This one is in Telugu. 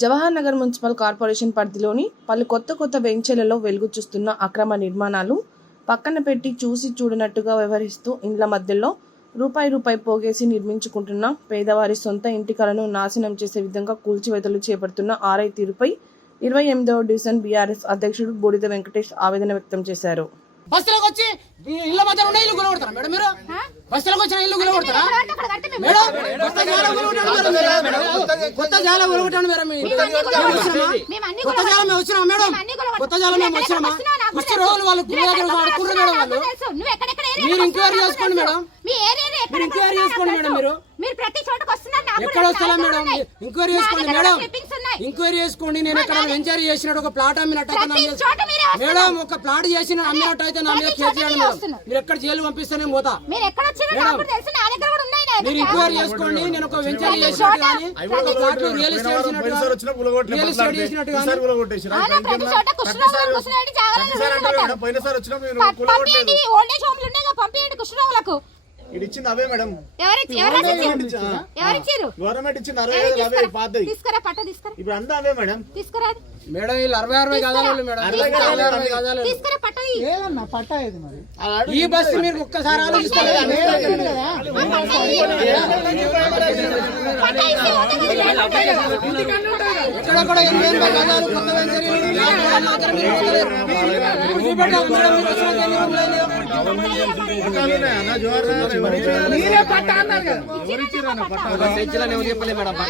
జవహర్ నగర్ మున్సిపల్ కార్పొరేషన్ పరిధిలోని పలు కొత్త కొత్త వెంచర్లలో వెలుగు చూస్తున్న అక్రమ నిర్మాణాలు పక్కన పెట్టి చూసి చూడనట్టుగా వ్యవహరిస్తూ ఇండ్ల మధ్యలో రూపాయి రూపాయి పోగేసి నిర్మించుకుంటున్న పేదవారి సొంత ఇంటికలను నాశనం చేసే విధంగా కూల్చివేతలు చేపడుతున్న ఆర్ఐ తీరుపై ఇరవై ఎనిమిదవ డివిజన్ బీఆర్ఎస్ అధ్యక్షుడు బూడిద వెంకటేష్ ఆవేదన వ్యక్తం చేశారు. బస్సులకు వచ్చి ఇళ్ళ మధ్య ఉన్న ఇల్లు గులగొడతారా మేడం మీరు? బస్సులకు వచ్చిన ఇల్లు గులగొడతారా? మేడం కొత్త జాల గులగొట్టాను. కొత్త జాల గులగొట్టాను మేడం? కొత్త జాల మేము వచ్చినామా మేడం? కొత్త జాల మేము వచ్చినామా? ఫస్ట్ రోజులు వాళ్ళు గుడి దగ్గర ఆడుకుంటారు మేడం. వాళ్ళు మీరు ఎంక్వైరీ చేసుకోండి మేడం. మీరు ఎంక్వైరీ చేసుకోండి మేడం మీరు. మీరు ప్రతి చోటకు వస్తున్నారు. నాకు ఎక్కడ కూడా వస్తారా మేడం. ఎంక్వైరీ చేసుకోండి మేడం. ఎంక్వైరీ చేసుకోండి నేను ఎక్కడ వెంచరీ చేసినట్టు ఒక ప్లాట్ అమ్మినట్టు. మేడం ఒక ప్లాట్ చేసిన అమ్మినట్టు అయితే నా మీద కేసు చేయండి మీరే మేడం. మీరు ఎక్కడ జైలు పంపిస్తే నేను పోతా మీరు ఎంక్వైరీ చేసుకోండి నేను ఒక వెంచర్ చేసినట్టు కానీ ఒక ప్లాట్ రియల్ ఎస్టేట్ చేసినట్టు పోయినసారి వచ్చినా పులగొట్టలే రియల్ ఎస్టేట్. చేసినట్టు కానీ పులగొట్టేసిరా? అవునా, ప్రతి చోట కుష్ఠరోగులు ప్రతిసారి- కుష్ఠరోగులు జాగ్రత్తగా ప్రతిసారి అంటారు చూసుకుంటారు. మేడం, పోయినసారి వచ్చినా మీరు ప- పులగొట్టలేదు. పంపియండి ఓల్డ్ ఏజ్ హోమ్లు ఉన్నాయి పంపియండి కుష్ఠరోగులకు ఇది ఇచ్చింది అవే మేడం గవర్నమెంట్ ఇచ్చింది అరవై వేలు అవే పాతవి తీసుకురా పట్ట తీసుకురా ఇప్పుడు అంతా అవే మేడం తీసుకురా మేడం వీళ్ళు అరవై అరవై గదాలు మేడం అరవై గజాలు అరవై పట్టా ఇది మరి ఈ బస్సు మీరు ఒక్కసారి. ఇక్కడ కూడా ఎనభై ఎనభై గదాలు కొత్త వెంచరీ యాభై గదాల దగ్గర మీరు